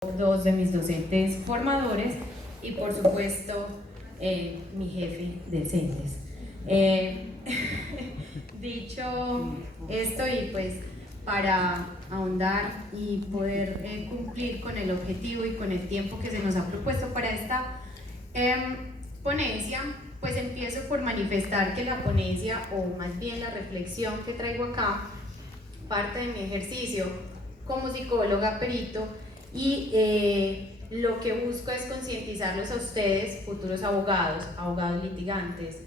dos de mis docentes formadores y por supuesto mi jefe de CENTES. Dicho esto, y pues para ahondar y poder cumplir con el objetivo y con el tiempo que se nos ha propuesto para esta ponencia, pues empiezo por manifestar que la ponencia, o más bien la reflexión que traigo acá, parte de mi ejercicio como psicóloga perito, y lo que busco es concientizarlos a ustedes, futuros abogados, abogados litigantes,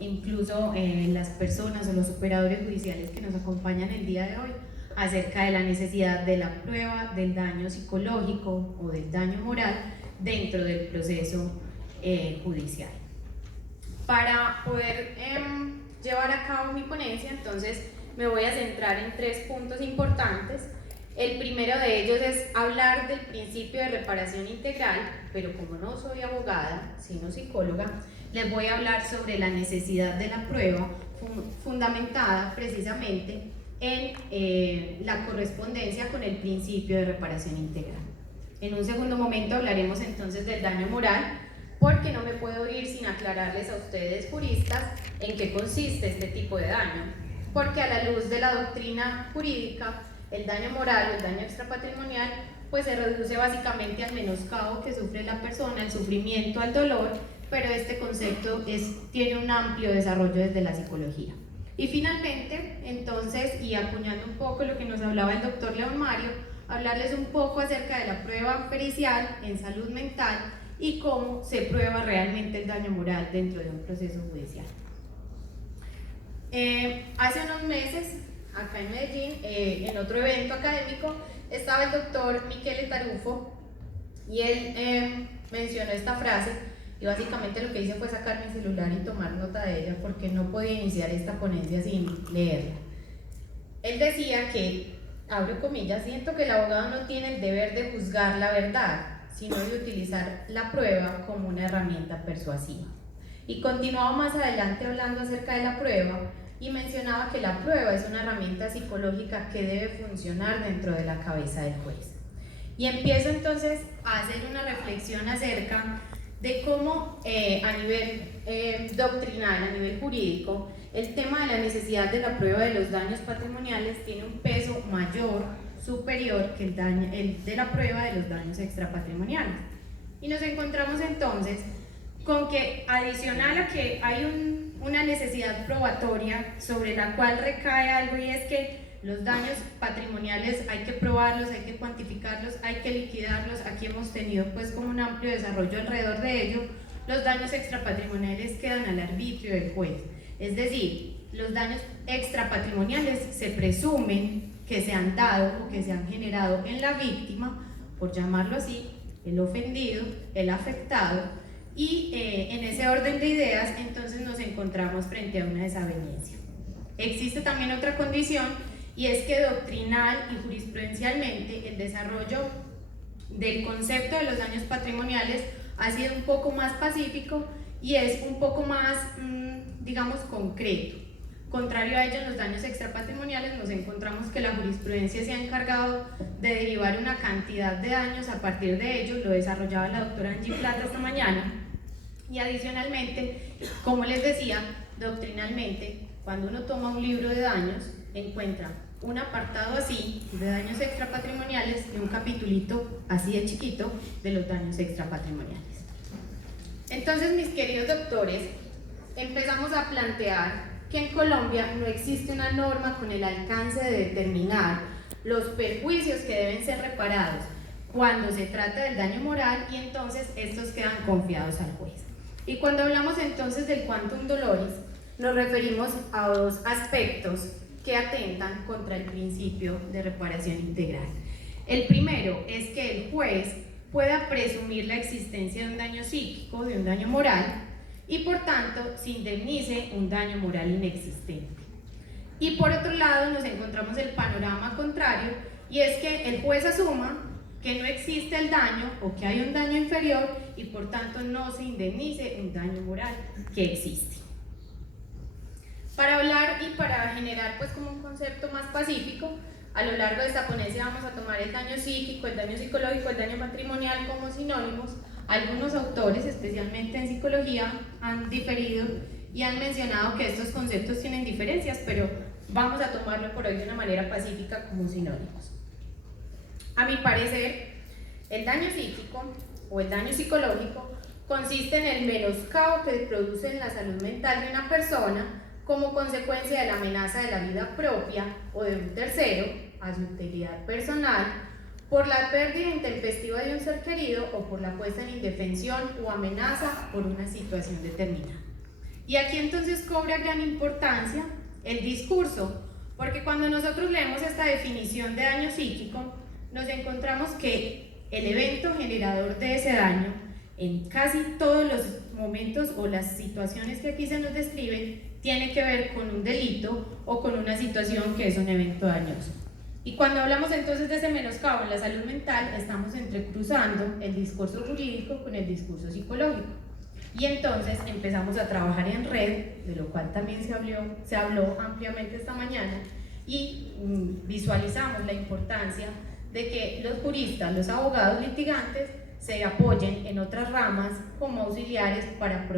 incluso las personas o los operadores judiciales que nos acompañan el día de hoy, acerca de la necesidad de la prueba del daño psicológico o del daño moral dentro del proceso judicial. Para poder llevar a cabo mi ponencia, entonces me voy a centrar en 3 puntos importantes. El primero de ellos es hablar del principio de reparación integral, pero como no soy abogada, sino psicóloga, les voy a hablar sobre la necesidad de la prueba fundamentada precisamente en la correspondencia con el principio de reparación integral. En un segundo momento hablaremos entonces del daño moral, porque no me puedo ir sin aclararles a ustedes juristas en qué consiste este tipo de daño, porque a la luz de la doctrina jurídica, el daño moral o el daño extrapatrimonial pues se reduce básicamente al menoscabo que sufre la persona, al sufrimiento, al dolor, pero este concepto tiene un amplio desarrollo desde la psicología. Y finalmente, entonces, y acuñando un poco lo que nos hablaba el doctor León Mario, hablarles un poco acerca de la prueba pericial en salud mental y cómo se prueba realmente el daño moral dentro de un proceso judicial. Hace unos meses, acá en Medellín, en otro evento académico, estaba el doctor Michele Tarufo y él mencionó esta frase, y básicamente lo que hice fue sacar mi celular y tomar nota de ella porque no podía iniciar esta ponencia sin leerla. Él decía que, abro comillas, siento que el abogado no tiene el deber de juzgar la verdad, sino de utilizar la prueba como una herramienta persuasiva. Y continuaba más adelante hablando acerca de la prueba y mencionaba que la prueba es una herramienta psicológica que debe funcionar dentro de la cabeza del juez. Y empiezo entonces a hacer una reflexión acerca de cómo a nivel doctrinal, a nivel jurídico, el tema de la necesidad de la prueba de los daños patrimoniales tiene un peso mayor, superior que el de la prueba de los daños extrapatrimoniales. Y nos encontramos entonces con que, adicional a que hay una necesidad probatoria sobre la cual recae algo, y es que los daños patrimoniales hay que probarlos, hay que cuantificarlos, hay que liquidarlos. Aquí hemos tenido pues como un amplio desarrollo alrededor de ello. Los daños extrapatrimoniales quedan al arbitrio del juez, es decir, los daños extrapatrimoniales se presumen que se han dado o que se han generado en la víctima, por llamarlo así, el ofendido, el afectado, y en ese orden de ideas entonces nos encontramos frente a una desaveniencia. Existe también otra condición, y es que doctrinal y jurisprudencialmente el desarrollo del concepto de los daños patrimoniales ha sido un poco más pacífico y es un poco más, digamos, concreto. Contrario a ello, en los daños extrapatrimoniales nos encontramos que la jurisprudencia se ha encargado de derivar una cantidad de daños a partir de ellos, lo desarrollaba la doctora Angie Plata esta mañana, y adicionalmente, como les decía, doctrinalmente, cuando uno toma un libro de daños, encuentra un apartado así de daños extrapatrimoniales y un capitulito así de chiquito de los daños extrapatrimoniales. Entonces, mis queridos doctores, empezamos a plantear que en Colombia no existe una norma con el alcance de determinar los perjuicios que deben ser reparados cuando se trata del daño moral, y entonces estos quedan confiados al juez. Y cuando hablamos entonces del quantum doloris, nos referimos a 2 aspectos que atentan contra el principio de reparación integral. El primero es que el juez pueda presumir la existencia de un daño psíquico, de un daño moral, y por tanto se indemnice un daño moral inexistente. Y por otro lado nos encontramos el panorama contrario, y es que el juez asuma que no existe el daño o que hay un daño inferior y por tanto no se indemnice un daño moral que existe. Para hablar y para generar pues como un concepto más pacífico, A lo largo de esta ponencia vamos a tomar el daño psíquico, el daño psicológico, el daño patrimonial como sinónimos. Algunos autores, especialmente en psicología, han diferido y han mencionado que estos conceptos tienen diferencias, pero vamos a tomarlo por hoy de una manera pacífica como sinónimos. A mi parecer, el daño psíquico o el daño psicológico consiste en el menoscabo que produce en la salud mental de una persona como consecuencia de la amenaza de la vida propia o de un tercero a su integridad personal, por la pérdida intempestiva de un ser querido o por la puesta en indefensión o amenaza por una situación determinada. Y aquí entonces cobra gran importancia el discurso, porque cuando nosotros leemos esta definición de daño psíquico, nos encontramos que el evento generador de ese daño, en casi todos los momentos o las situaciones que aquí se nos describen, tiene que ver con un delito o con una situación que es un evento dañoso. Y cuando hablamos entonces de ese menoscabo en la salud mental, estamos entrecruzando el discurso jurídico con el discurso psicológico. Y entonces empezamos a trabajar en red, de lo cual también se habló ampliamente esta mañana, y visualizamos la importancia de que los juristas, los abogados litigantes, se apoyen en otras ramas como auxiliares para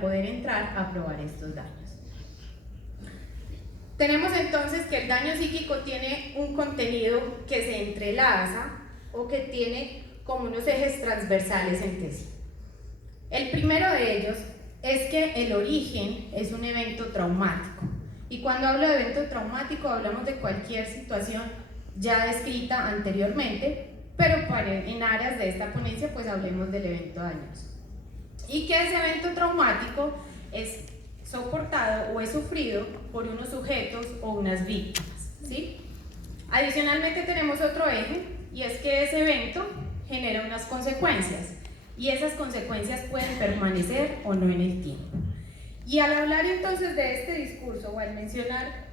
poder entrar a probar estos daños. Tenemos entonces que el daño psíquico tiene un contenido que se entrelaza o que tiene como unos ejes transversales entre sí. El primero de ellos es que el origen es un evento traumático. Y cuando hablo de evento traumático hablamos de cualquier situación ya descrita anteriormente, pero en áreas de esta ponencia pues hablemos del evento dañoso. Y que ese evento traumático es soportado o es sufrido por unos sujetos o unas víctimas, ¿sí? Adicionalmente tenemos otro eje, y es que ese evento genera unas consecuencias, y esas consecuencias pueden permanecer o no en el tiempo. Y al hablar entonces de este discurso, o al mencionar,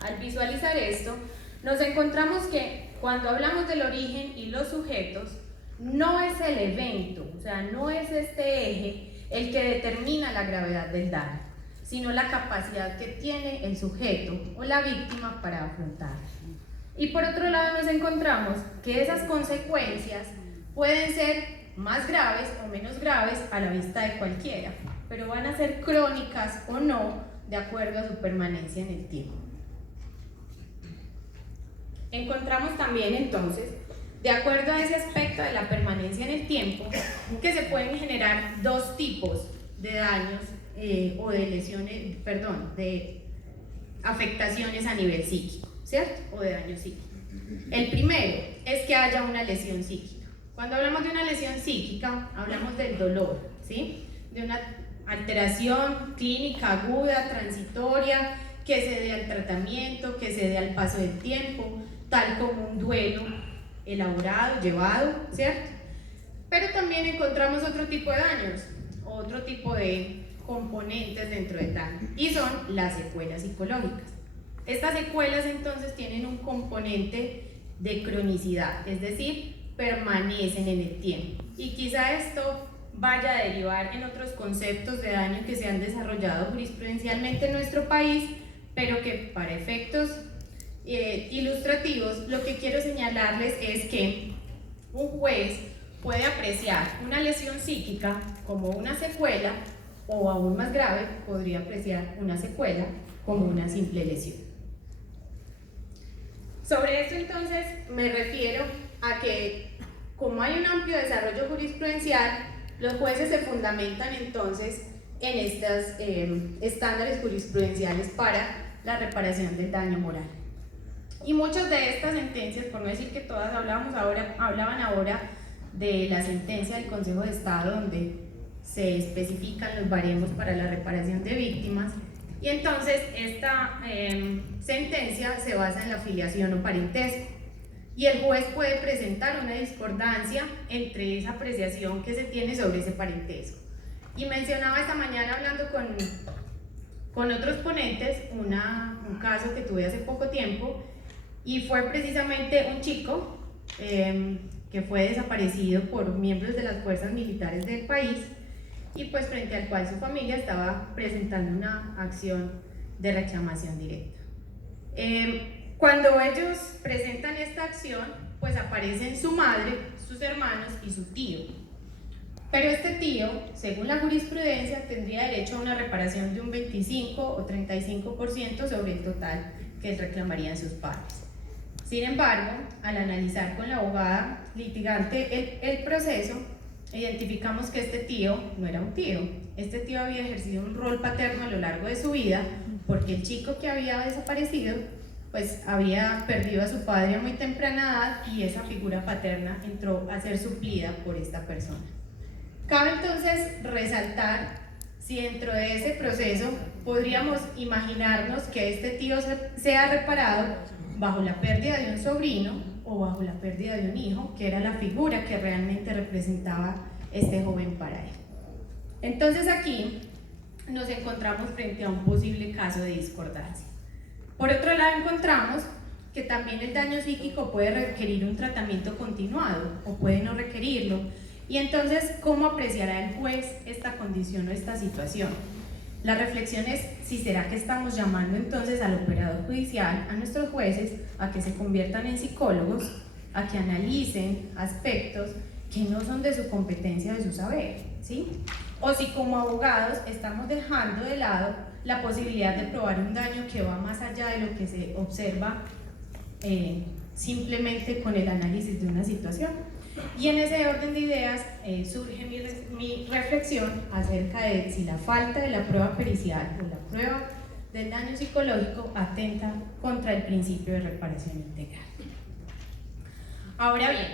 al visualizar esto, nos encontramos que cuando hablamos del origen y los sujetos, no es el evento, o sea, no es este eje el que determina la gravedad del daño, sino la capacidad que tiene el sujeto o la víctima para afrontarlo. Y por otro lado nos encontramos que esas consecuencias pueden ser más graves o menos graves a la vista de cualquiera, pero van a ser crónicas o no de acuerdo a su permanencia en el tiempo. Encontramos también entonces, de acuerdo a ese aspecto de la permanencia en el tiempo, que se pueden generar dos tipos de daños o de lesiones, de afectaciones a nivel psíquico, ¿cierto? O de daño psíquico. El primero es que haya una lesión psíquica. Cuando hablamos de una lesión psíquica, hablamos del dolor, ¿sí? De una alteración clínica aguda, transitoria, que se dé al tratamiento, que se dé al paso del tiempo, tal como un duelo elaborado, llevado, ¿cierto? Pero también encontramos otro tipo de daños, otro tipo de componentes dentro del daño, y son las secuelas psicológicas. Estas secuelas entonces tienen un componente de cronicidad, es decir, permanecen en el tiempo. Y quizá esto vaya a derivar en otros conceptos de daño que se han desarrollado jurisprudencialmente en nuestro país, pero que para efectos ilustrativos lo que quiero señalarles es que un juez puede apreciar una lesión psíquica como una secuela, o aún más grave, podría apreciar una secuela como una simple lesión. Sobre esto entonces me refiero a que, como hay un amplio desarrollo jurisprudencial, los jueces se fundamentan entonces en estos estándares jurisprudenciales para la reparación del daño moral. Y muchas de estas sentencias, por no decir que todas, hablaban ahora de la sentencia del Consejo de Estado, donde se especifican los baremos para la reparación de víctimas, y entonces esta sentencia se basa en la filiación o parentesco, y el juez puede presentar una discordancia entre esa apreciación que se tiene sobre ese parentesco. Y mencionaba esta mañana, hablando con otros ponentes, un caso que tuve hace poco tiempo, y fue precisamente un chico que fue desaparecido por miembros de las fuerzas militares del país, y pues frente al cual su familia estaba presentando una acción de reclamación directa. Cuando ellos presentan esta acción, pues aparecen su madre, sus hermanos y su tío. Pero este tío, según la jurisprudencia, tendría derecho a una reparación de un 25 o 35% sobre el total que reclamarían sus padres. Sin embargo, al analizar con la abogada litigante el proceso, identificamos que este tío no era un tío. Este tío había ejercido un rol paterno a lo largo de su vida, porque el chico que había desaparecido pues había perdido a su padre a muy temprana edad y esa figura paterna entró a ser suplida por esta persona. Cabe entonces resaltar si dentro de ese proceso podríamos imaginarnos que este tío sea reparado bajo la pérdida de un sobrino o bajo la pérdida de un hijo, que era la figura que realmente representaba este joven para él. Entonces aquí nos encontramos frente a un posible caso de discordancia. Por otro lado, encontramos que también el daño psíquico puede requerir un tratamiento continuado o puede no requerirlo. Y entonces, ¿cómo apreciará el juez esta condición o esta situación? La reflexión es si será que estamos llamando entonces al operador judicial, a nuestros jueces, a que se conviertan en psicólogos, a que analicen aspectos que no son de su competencia, de su saber, ¿sí? O si como abogados estamos dejando de lado la posibilidad de probar un daño que va más allá de lo que se observa simplemente con el análisis de una situación. Y en ese orden de ideas surge mi reflexión acerca de si la falta de la prueba pericial o la prueba del daño psicológico atenta contra el principio de reparación integral. Ahora bien,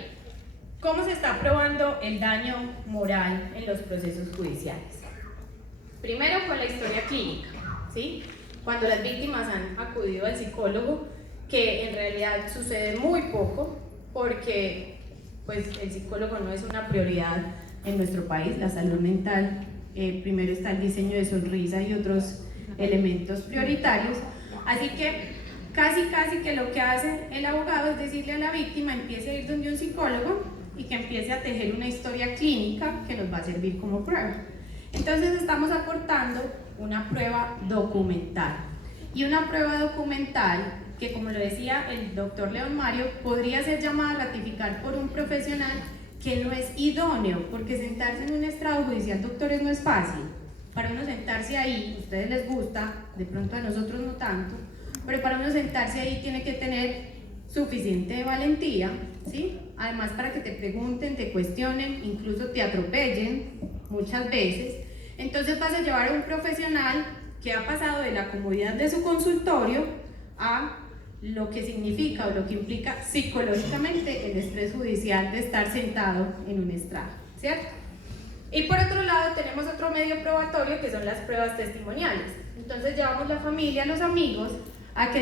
¿cómo se está probando el daño moral en los procesos judiciales? Primero con la historia clínica, ¿sí? Cuando las víctimas han acudido al psicólogo, que en realidad sucede muy poco, porque pues el psicólogo no es una prioridad en nuestro país, la salud mental, primero está el diseño de sonrisa y otros elementos prioritarios, así que casi que lo que hace el abogado es decirle a la víctima empiece a ir donde un psicólogo y que empiece a tejer una historia clínica que nos va a servir como prueba. Entonces estamos aportando una prueba documental, y una prueba documental que, como lo decía el doctor León Mario, podría ser llamada a ratificar por un profesional que no es idóneo, porque sentarse en un estrado judicial, doctores, no es fácil. Para uno sentarse ahí, a ustedes les gusta, de pronto a nosotros no tanto, pero para uno sentarse ahí tiene que tener suficiente valentía, ¿sí? Además, para que te pregunten, te cuestionen, incluso te atropellen muchas veces. Entonces vas a llevar a un profesional que ha pasado de la comodidad de su consultorio a lo que significa o lo que implica psicológicamente el estrés judicial de estar sentado en un estrado, ¿cierto? Y por otro lado tenemos otro medio probatorio que son las pruebas testimoniales. Entonces llevamos la familia, los amigos, a que